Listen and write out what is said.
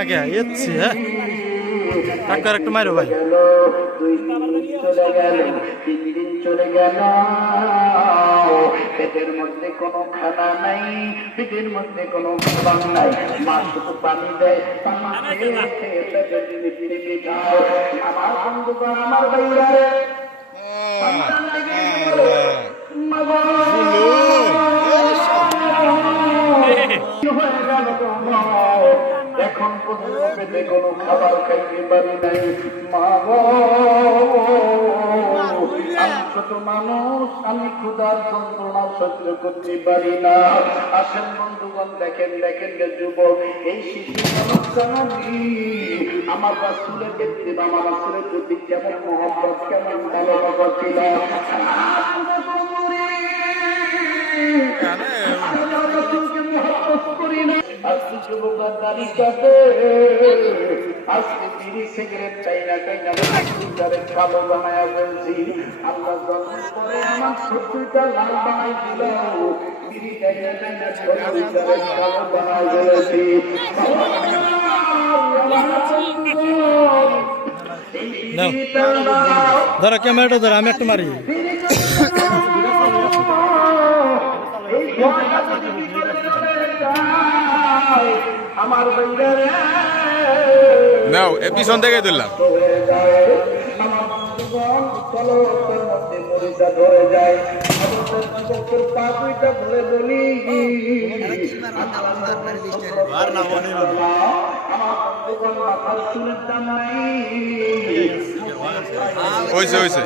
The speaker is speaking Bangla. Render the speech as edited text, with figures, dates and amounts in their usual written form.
আগে এসছি হ্যাঁ টাক্কর একটু মারো ভাই চলে গেল 3 দিন চলে গেল পেটের মধ্যে কোনো খানা নাই পেটের মধ্যে কোনো খাবার নাই মা শুধু পানি দেয় পানি খেয়ে পেটের ভিতরে বিঠাও আমার বন্ধুগণ আমার ভাইরা সন্তান লাগে মা এখন পর্যন্ত পেটে কোনো খাবার খাইতে পারি নাই মা গো আমি ছোট মানুষ আমি ক্ষুধার যন্ত্রণা সহ্য করতে পারি না আসেন বন্ধুগণ দেখেন দেখেন যুবক এই শিশু মানুষটি আমার রাসূলের দেখতে আমার রাসূলের প্রতি কেমন মহব্বত কেমন ভালোবাসা ছিল আজকে যুবকরা দাড়ি কাটে আজকে বিড়ি সিগারেট চাই না কালো বানায় বলছি আল্লাহ জন্ম করে আমার সত্যিটা লাল বানাই দিল বিড়ি কালো বানায় বলেছি ধরো ক্যামেরাটা ধরো আমি একটু মারি আমার বন্ধুরে নাও এ পিছন থেকে দিলাম ধরে যায় পা দুইটা ধরে বলি মাথার চুলের দাম নাই হয়েছে